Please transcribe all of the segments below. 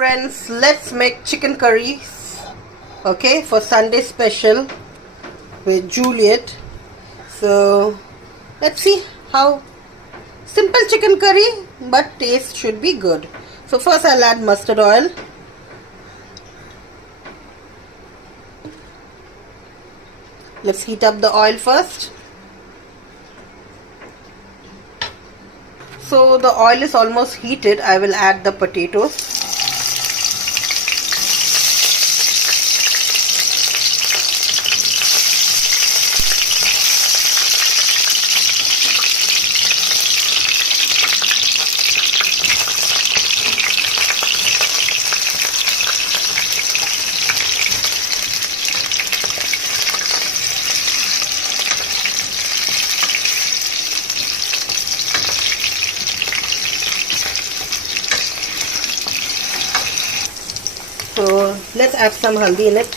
Friends, let's make chicken curry, okay, for Sunday special with Juliet. So let's see how simple chicken curry, but taste should be good. So first I'll add mustard oil. Let's heat up the oil first. So the oil is almost heated. I will add the potatoes. So let's add some haldi in it.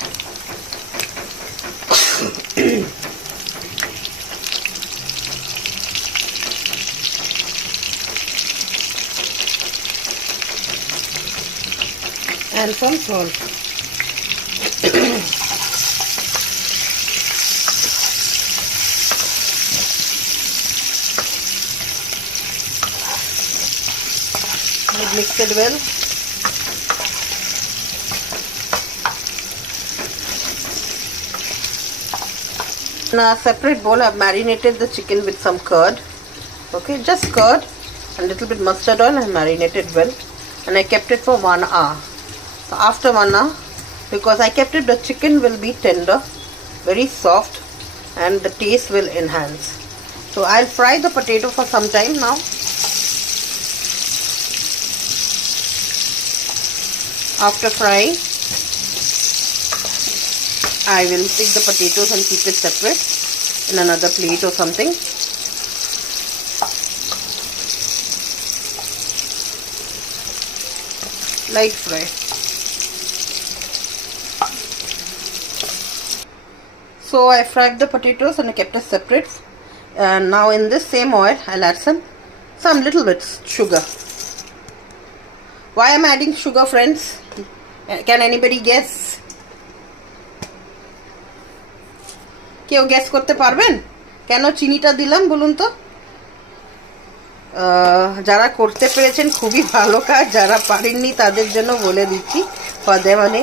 And some salt. Mix it well. In a separate bowl, I've marinated the chicken with some curd. Okay, just curd and a little bit mustard oil and marinated well. And I kept it for 1 hour. So after 1 hour, because I kept it, the chicken will be tender, very soft, and the taste will enhance. So I'll fry the potato for some time now. After frying, I will pick the potatoes and keep it separate in another plate or something. Light fry. So I fried the potatoes and I kept it separate. And now in this same oil, I'll add some little bit sugar. Why I'm adding sugar, friends? Can anybody guess? কেউ guess করতে পারবেন কেন চিনিটা দিলাম বলুন তো? যারা করতে পেরেছেন খুবই ভালো কাজ, যারা পারেননি তাদের জন্য বলে দিচ্ছি। for them মানে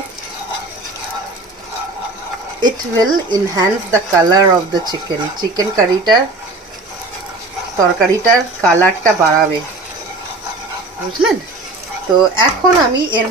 it will enhance the color of the chicken কারিটার তরকারিটার কালারটা বাড়াবে, বুঝলেন? তো এখন আমি এর